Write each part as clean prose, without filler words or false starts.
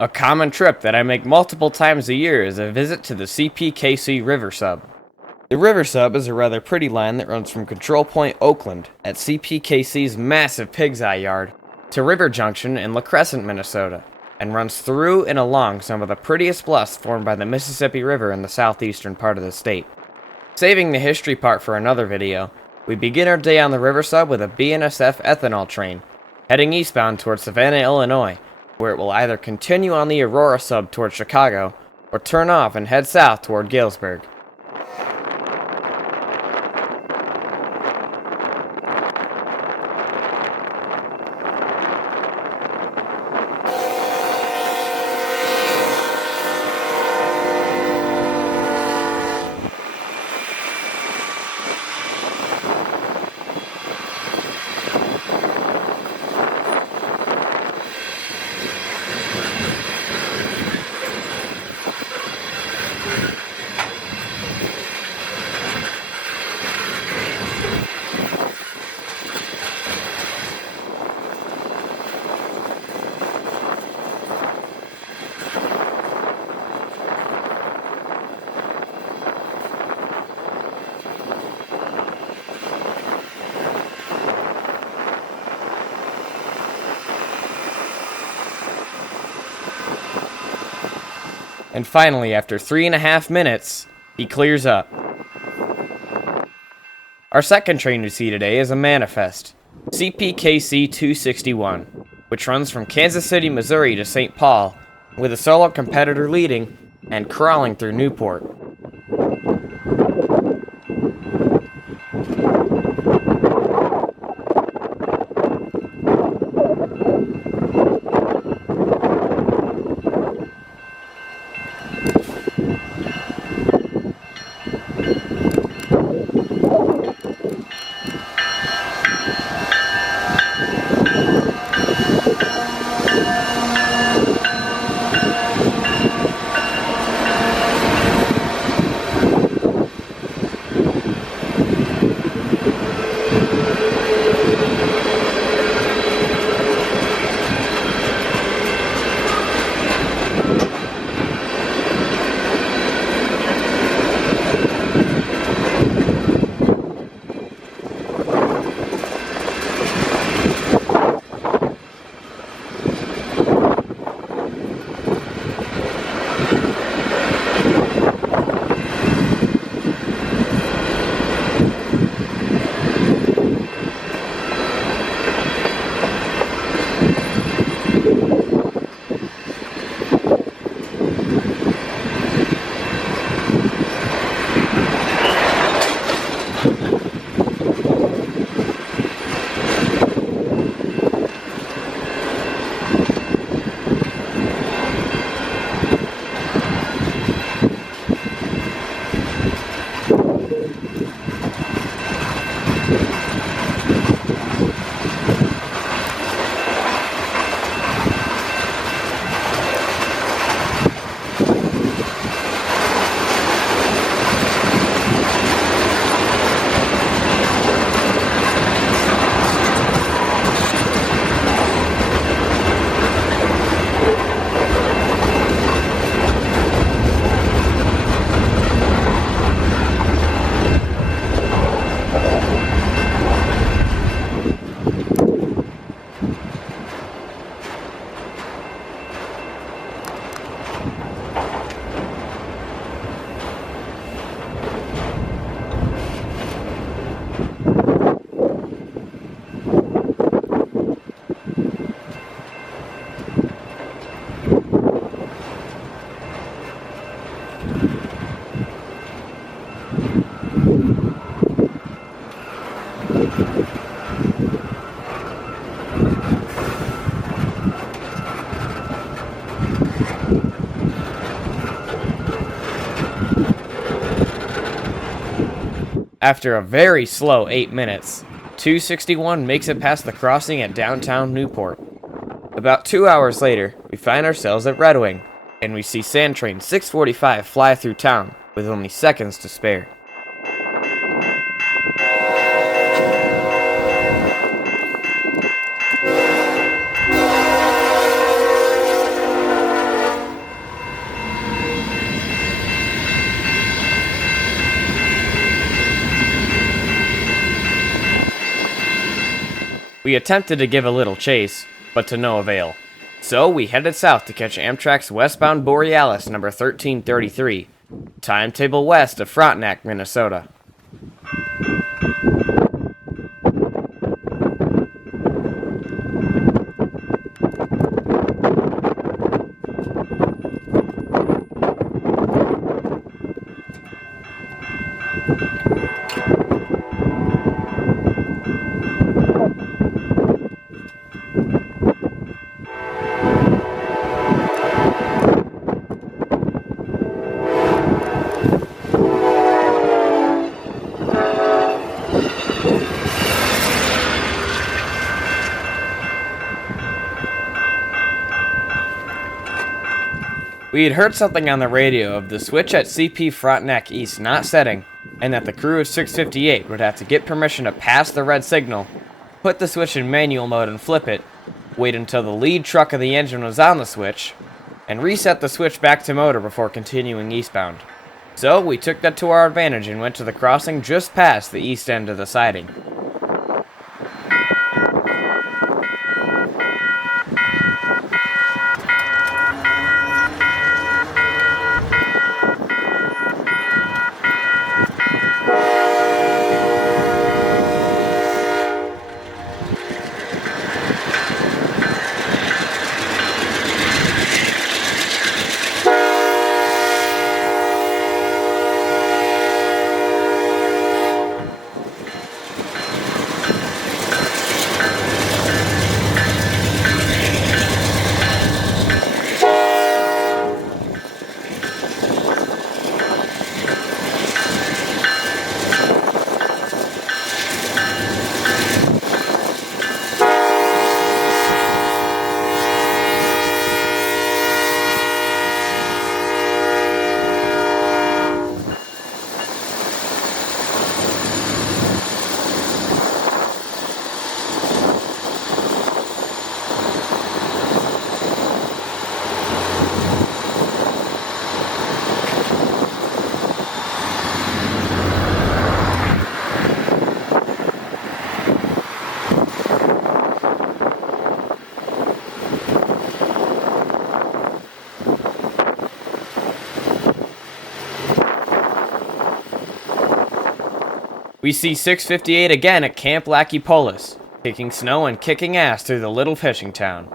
A common trip that I make multiple times a year is a visit to the CPKC River sub. The River sub is a rather pretty line that runs from Control Point, Oakland, at CPKC's massive Pig's Eye Yard, to River Junction in La Crescent, Minnesota, and runs through and along some of the prettiest bluffs formed by the Mississippi River in the southeastern part of the state. Saving the history part for another video, we begin our day on the River sub with a BNSF ethanol train, heading eastbound towards Savannah, Illinois, where it will either continue on the Aurora sub toward Chicago, or turn off and head south toward Galesburg. And finally, after 3.5 minutes, he clears up. Our second train we see today is a manifest, CPKC 261, which runs from Kansas City, Missouri to St. Paul, with a solo competitor leading and crawling through Newport. After a very slow 8 minutes, 261 makes it past the crossing at downtown Newport. About 2 hours later, we find ourselves at Red Wing, and we see Sand Train 645 fly through town with only seconds to spare. We attempted to give a little chase, but to no avail. So we headed south to catch Amtrak's westbound Borealis number 1333, timetable west of Frontenac, Minnesota. We had heard something on the radio of the switch at CP Frontenac East not setting, and that the crew of 658 would have to get permission to pass the red signal, put the switch in manual mode and flip it, wait until the lead truck of the engine was on the switch, and reset the switch back to motor before continuing eastbound. So we took that to our advantage and went to the crossing just past the east end of the siding. We see 658 again at Camp Lackey Polis, kicking snow and kicking ass through the little fishing town.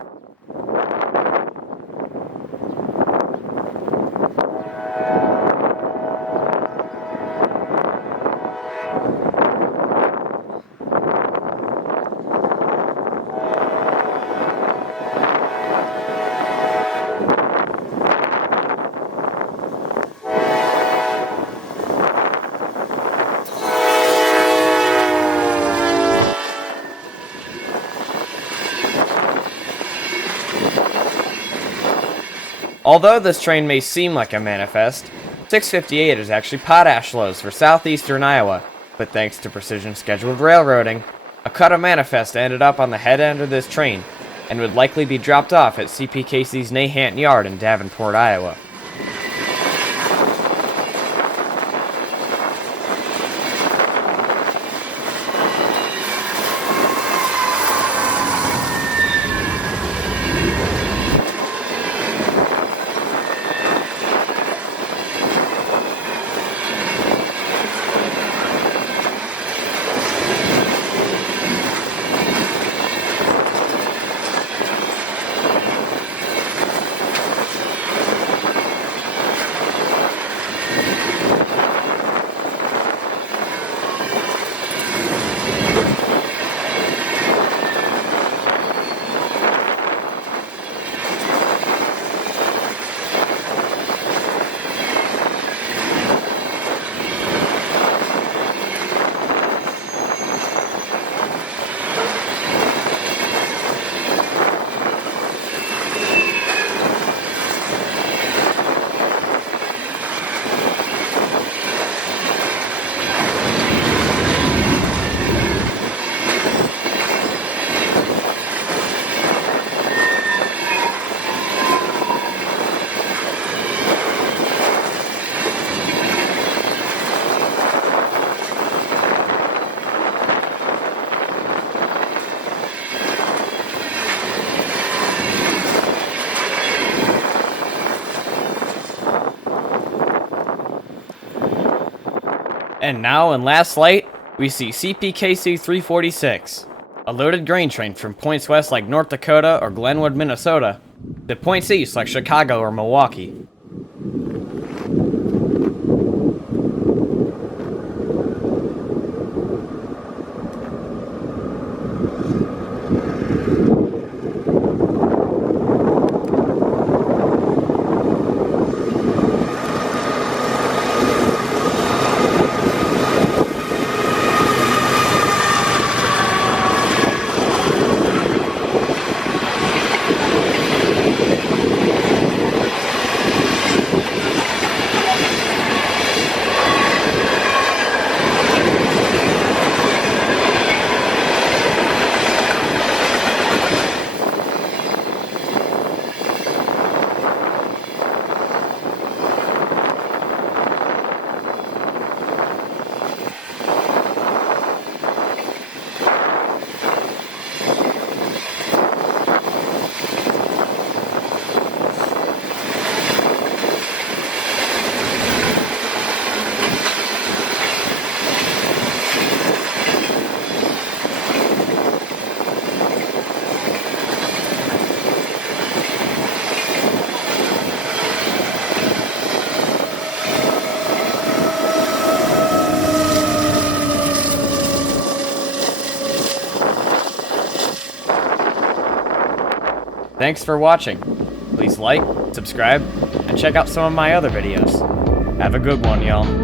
Although this train may seem like a manifest, 658 is actually potash loads for southeastern Iowa, but thanks to precision scheduled railroading, a cut of manifest ended up on the head end of this train and would likely be dropped off at CPKC's Nahant Yard in Davenport, Iowa. And now in last light, we see CPKC 346, a loaded grain train from points west like North Dakota or Glenwood, Minnesota, to points east like Chicago or Milwaukee. Thanks for watching. Please like, subscribe, and check out some of my other videos. Have a good one, y'all.